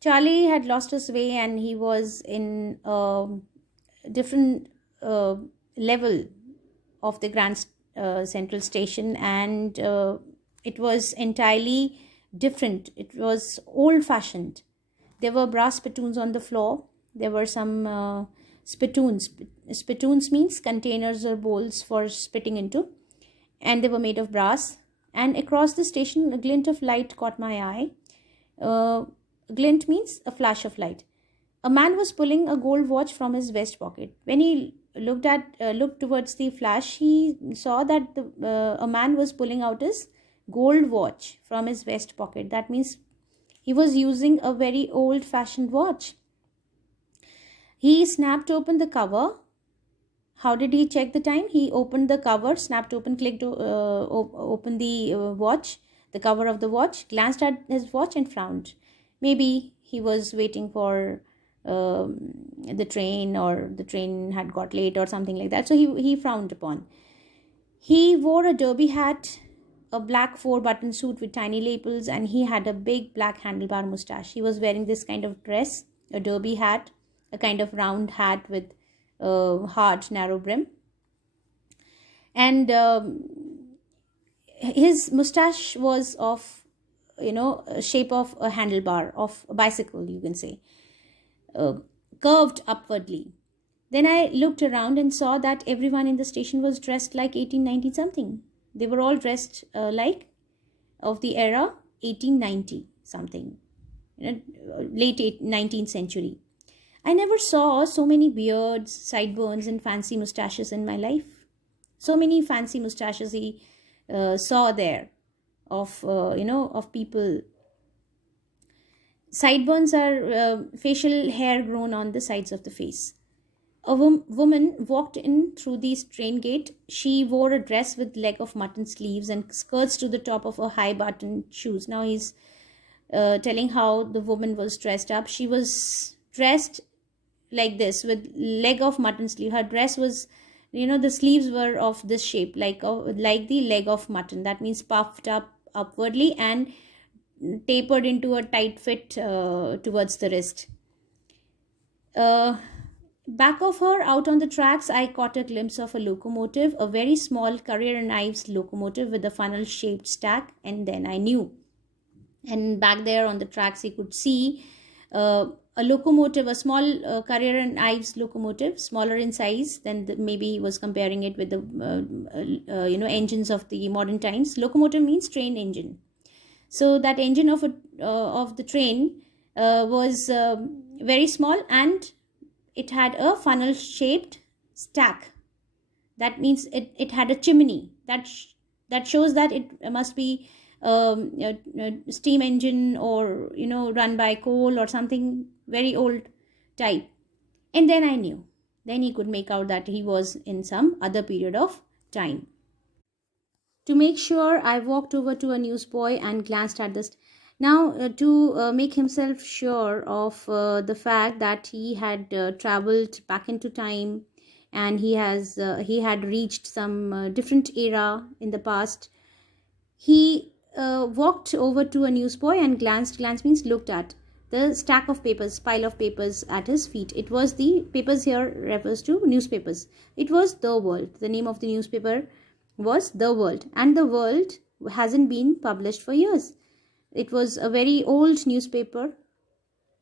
Charlie had lost his way and he was in a different level of the Grand Central Station, and it was entirely different. It was old fashioned. There were brass spittoons on the floor. There were some spittoons. Spittoons means containers or bowls for spitting into, and they were made of brass. And across the station, a glint of light caught my eye. Glint means a flash of light. A man was pulling a gold watch from his vest pocket. When he looked towards the flash, he saw that a man was pulling out his gold watch from his vest pocket. That means he was using a very old-fashioned watch. He snapped open the cover. How did he check the time? He opened the cover, snapped open, clicked open the watch, the cover of the watch, glanced at his watch and frowned. Maybe he was waiting for the train, or the train had got late or something like that. So he frowned upon. He wore a derby hat, a black 4-button suit with tiny lapels, and he had a big black handlebar mustache. He was wearing this kind of dress, a derby hat, a kind of round hat with hard, narrow brim. And his mustache was of, shape of a handlebar of a bicycle, you can say, curved upwardly. Then I looked around and saw that everyone in the station was dressed like 1890 something. They were all dressed like of the era 1890 something, late 19th century. I never saw so many beards, sideburns, and fancy mustaches in my life. So many fancy mustaches he saw there of people. Sideburns are facial hair grown on the sides of the face. A woman walked in through the train gate. She wore a dress with leg of mutton sleeves and skirts to the top of her high-buttoned shoes. Now he's telling how the woman was dressed up. She was dressed like this with leg of mutton sleeve. Her dress was, the sleeves were of this shape, like the leg of mutton. That means puffed up upwardly and tapered into a tight fit towards the wrist. Back of her, out on the tracks, I caught a glimpse of a locomotive, a very small Carrier and Ives locomotive with a funnel-shaped stack, and then I knew. And back there on the tracks, you could see a locomotive, a small Carrier and Ives locomotive, smaller in size than maybe he was comparing it with the engines of the modern times. Locomotive means train engine. So that engine of the train was very small, and it had a funnel shaped stack. That means it had a chimney. That shows that it must be a steam engine, or run by coal or something very old type. And then I knew. Then he could make out that he was in some other period of time. To make sure, I walked over to a newsboy and glanced at this. Now, to make himself sure of the fact that he had traveled back into time, and he had reached some different era in the past, he walked over to a newsboy and glanced means looked at the stack of papers, pile of papers at his feet. It was the papers here refers to newspapers. It was The World. The name of the newspaper was The World, and The World hasn't been published for years. It was a very old newspaper,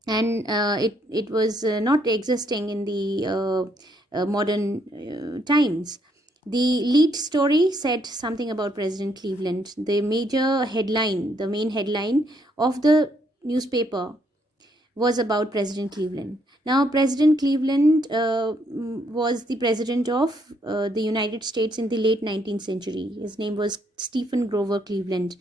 and it was not existing in the modern times. The lead story said something about President Cleveland. The main headline of the newspaper was about President Cleveland. Now, President Cleveland was the president of the United States in the late 19th century. His name was Stephen Grover Cleveland.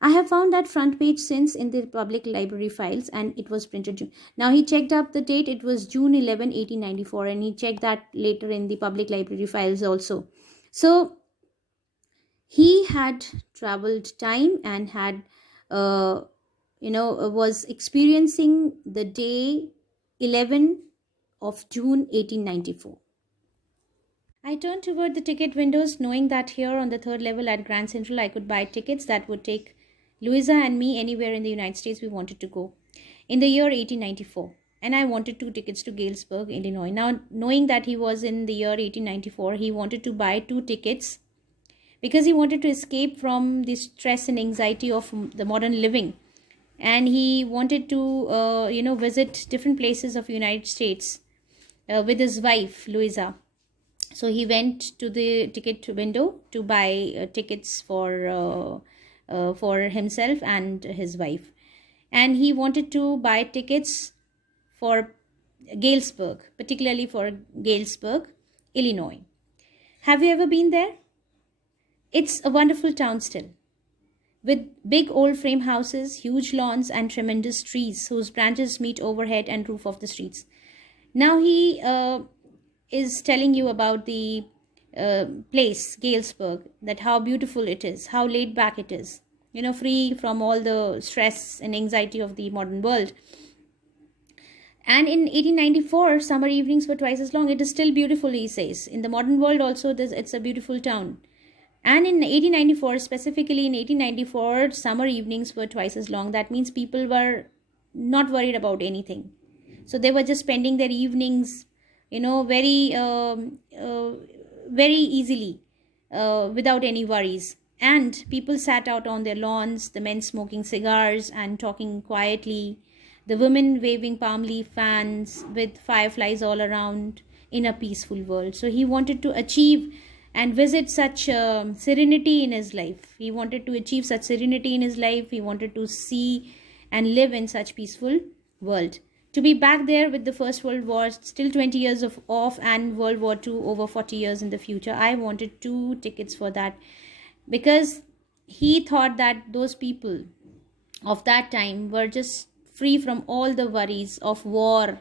I have found that front page since in the public library files, and it was printed June. Now he checked up the date. It was June 11, 1894, and he checked that later in the public library files also. So he had traveled time and had, was experiencing the day 11 of June 1894. I turned toward the ticket windows, knowing that here on the third level at Grand Central I could buy tickets that would take Louisa and me anywhere in the United States we wanted to go. in the year 1894. And I wanted 2 tickets to Galesburg, Illinois. Now, knowing that he was in the year 1894, he wanted to buy 2 tickets because he wanted to escape from the stress and anxiety of the modern living. And he wanted to, visit different places of United States with his wife, Louisa. So he went to the ticket window to buy tickets for himself and his wife. And he wanted to buy tickets for Galesburg, particularly for Galesburg, Illinois. Have you ever been there? It's a wonderful town still, with big old frame houses, huge lawns, and tremendous trees whose branches meet overhead and roof of the streets. Now he is telling you about the place, Galesburg, that how beautiful it is, how laid back it is, free from all the stress and anxiety of the modern world. And in 1894, summer evenings were twice as long. It is still beautiful, he says. In the modern world also, it's a beautiful town. And in 1894, specifically in 1894, summer evenings were twice as long. That means people were not worried about anything. So they were just spending their evenings, very easily, without any worries. And people sat out on their lawns, the men smoking cigars and talking quietly, the women waving palm leaf fans with fireflies all around, in a peaceful world. So he wanted to achieve and visit such serenity in his life. He wanted to achieve such serenity in his life. He wanted to see and live in such peaceful world. To be back there with the First World War still 20 years off, and World War II over 40 years in the future. I wanted 2 tickets for that, because he thought that those people of that time were just free from all the worries of war,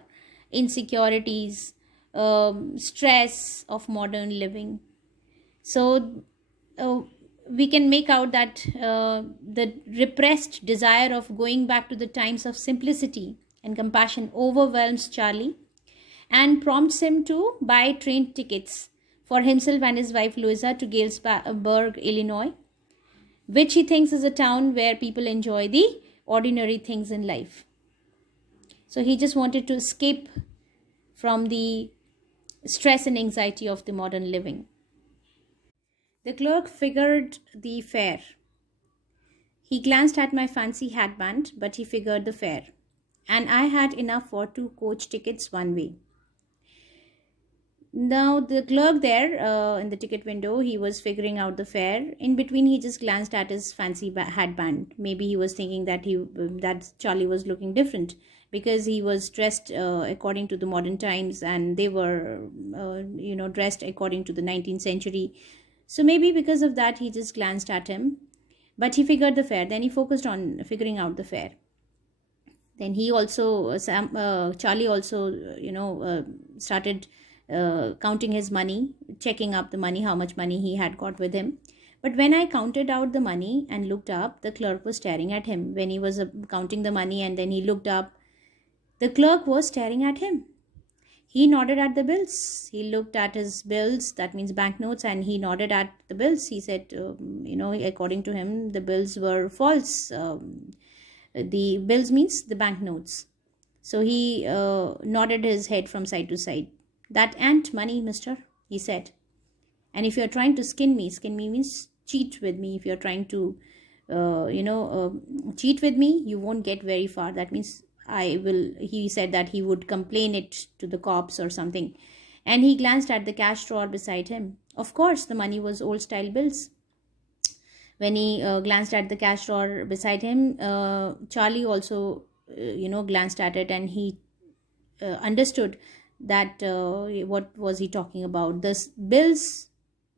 insecurities, stress of modern living. So we can make out that the repressed desire of going back to the times of simplicity and compassion overwhelms Charlie and prompts him to buy train tickets for himself and his wife Louisa to Galesburg, Illinois, which he thinks is a town where people enjoy the ordinary things in life. So he just wanted to escape from the stress and anxiety of the modern living. The clerk figured the fare. He glanced at my fancy hatband, but he figured the fare. And I had enough for 2 coach tickets one way. Now the clerk there in the ticket window, he was figuring out the fare. In between, he just glanced at his fancy hatband. Maybe he was thinking that that Charlie was looking different, because he was dressed according to the modern times, and they were dressed according to the 19th century. So maybe because of that, he just glanced at him, but he figured the fare. Then he focused on figuring out the fare. Then he also Charlie also started counting his money, checking up the money, how much money he had got with him. But when I counted out the money and looked up, the clerk was staring at him. When he was counting the money and then he looked up, the clerk was staring at him. He nodded at the bills. He looked at his bills, that means banknotes, and he nodded at the bills. He said, according to him, the bills were false. The bills means the banknotes. So he nodded his head from side to side. That ain't money, mister, he said. And if you're trying to skin me means cheat with me. If you're trying to, cheat with me, you won't get very far. That means he said that he would complain it to the cops or something. And he glanced at the cash drawer beside him. Of course, the money was old style bills. When he glanced at the cash drawer beside him, Charlie also, glanced at it, and he understood that what was he talking about. The bills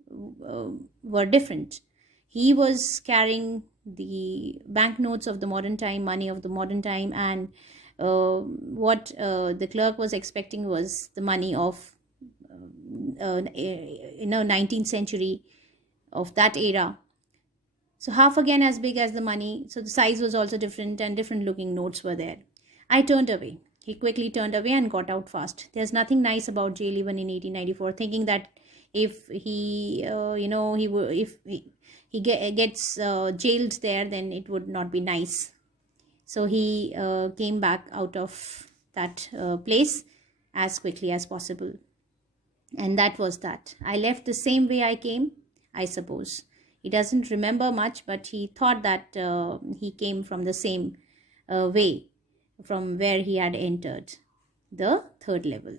were different. He was carrying the banknotes of the modern time, money of the modern time, and what the clerk was expecting was the money of 19th century, of that era. So half again as big as the money. So the size was also different, and different looking notes were there. I turned away. He quickly turned away and got out fast. There's nothing nice about jail even in 1894, thinking that if he gets jailed there, then it would not be nice. So he came back out of that place as quickly as possible. And that was that. I left the same way I came, I suppose. He doesn't remember much, but he thought that he came from the same way from where he had entered the third level.